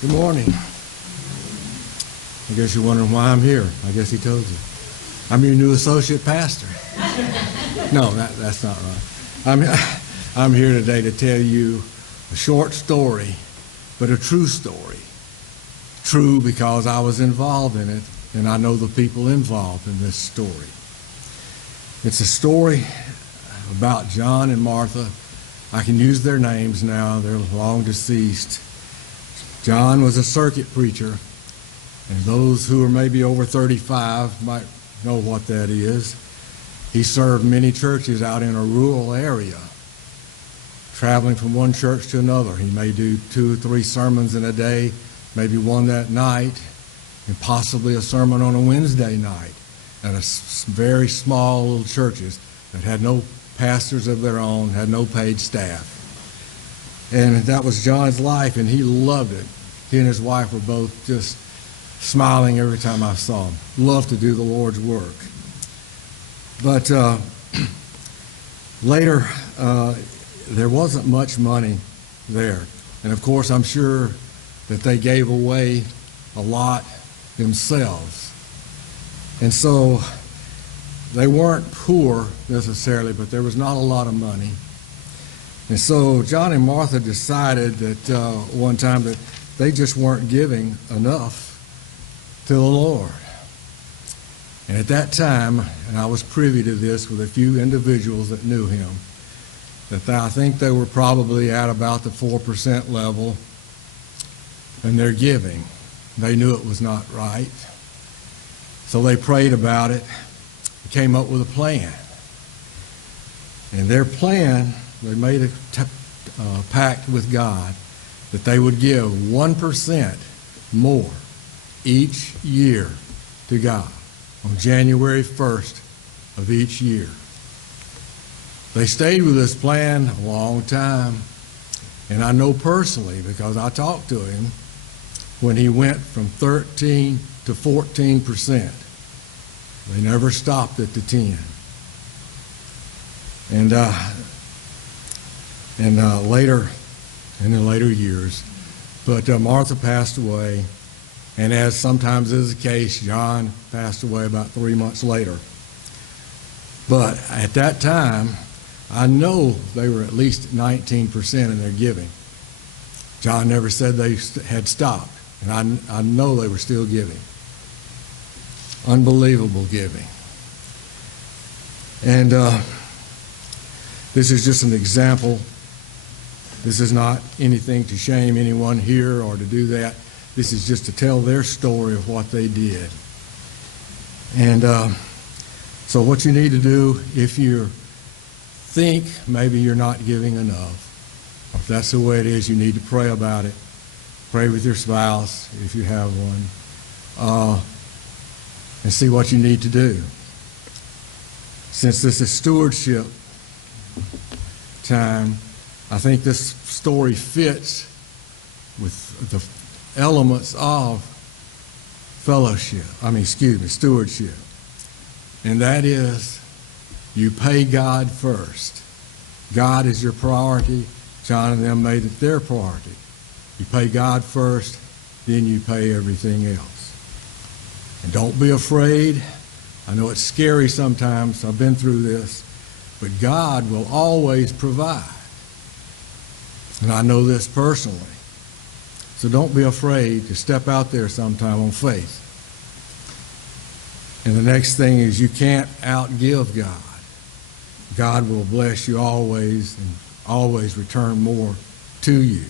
Good morning. I guess you're wondering why I'm here. I guess he told you. I'm your new associate pastor. No, that's not right. I'm here today to tell you a short story, but a true story. True because I was involved in it, and I know the people involved in this story. It's a story about John and Martha. I can use their names now. They're long deceased. John was a circuit preacher, and those who are maybe over 35 might know what that is. He served many churches out in a rural area, traveling from one church to another. He may do 2 or 3 sermons in a day, maybe one that night, and possibly a sermon on a Wednesday night at very small little churches that had no pastors of their own, had no paid staff. And that was John's life, and he loved it. He and his wife were both just smiling every time I saw him. Loved to do the Lord's work. But later, there wasn't much money there. And of course, I'm sure that they gave away a lot themselves. And so they weren't poor necessarily, but there was not a lot of money. And so John and Martha decided that one time that they just weren't giving enough to the Lord. And at that time, and I was privy to this with a few individuals that knew him, that I think they were probably at about the 4% level in their giving. They knew it was not right. So they prayed about it, came up with a plan. And their plan, they made a pact with God that they would give 1% more each year to God on January 1st of each year. They stayed with this plan a long time, and I know personally because I talked to him when he went from 13 to 14%. They never stopped at the 10. And later, in the later years, but Martha passed away, and as sometimes is the case, John passed away about 3 months later. But at that time, I know they were at least 19% in their giving. John never said they had stopped, and I know they were still giving. Unbelievable giving. And this is just an example. This is not anything to shame anyone here or to do that. This is just to tell their story of what they did. And so what you need to do, if you think maybe you're not giving enough, if that's the way it is, you need to pray about it. Pray with your spouse if you have one, and see what you need to do. Since this is stewardship time, I think this story fits with the elements of stewardship. And that is, you pay God first. God is your priority. John and them made it their priority. You pay God first, then you pay everything else. And don't be afraid. I know it's scary sometimes. I've been through this. But God will always provide. And I know this personally. So don't be afraid to step out there sometime on faith. And the next thing is you can't outgive God. God will bless you always and always return more to you.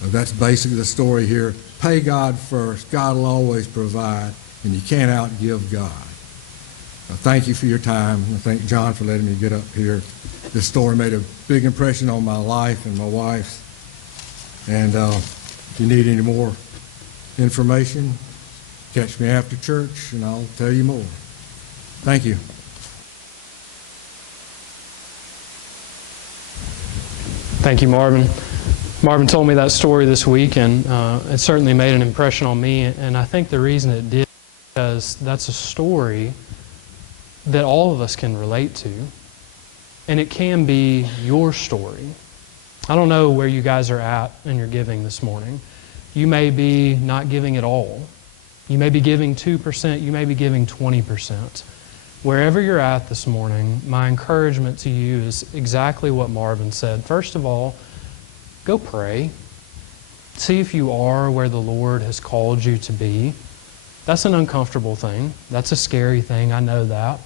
So that's basically the story here. Pay God first. God will always provide, and you can't outgive God. Thank you for your time. I thank John for letting me get up here. This story made a big impression on my life and my wife's. And if you need any more information, catch me after church and I'll tell you more. Thank you. Thank you, Marvin. Marvin told me that story this week, and it certainly made an impression on me. And I think the reason it did is because that's a story that all of us can relate to, and it can be your story. I don't know where you guys are at in your giving this morning. You may be not giving at all. You may be giving 2%. You may be giving 20%. Wherever you're at this morning, my encouragement to you is exactly what Marvin said. First of all, go pray. See if you are where the Lord has called you to be. That's an uncomfortable thing. That's a scary thing. I know that.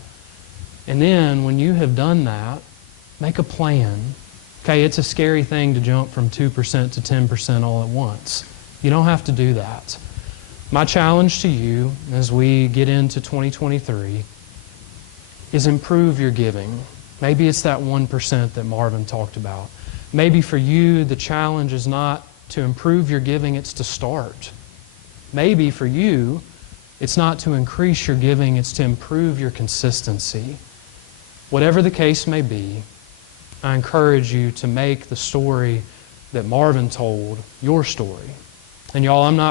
And then when you have done that, make a plan. Okay, it's a scary thing to jump from 2% to 10% all at once. You don't have to do that. My challenge to you as we get into 2023 is improve your giving. Maybe it's that 1% that Marvin talked about. Maybe for you, the challenge is not to improve your giving, it's to start. Maybe for you, it's not to increase your giving, it's to improve your consistency. Whatever the case may be, I encourage you to make the story that Marvin told your story. And y'all, I'm not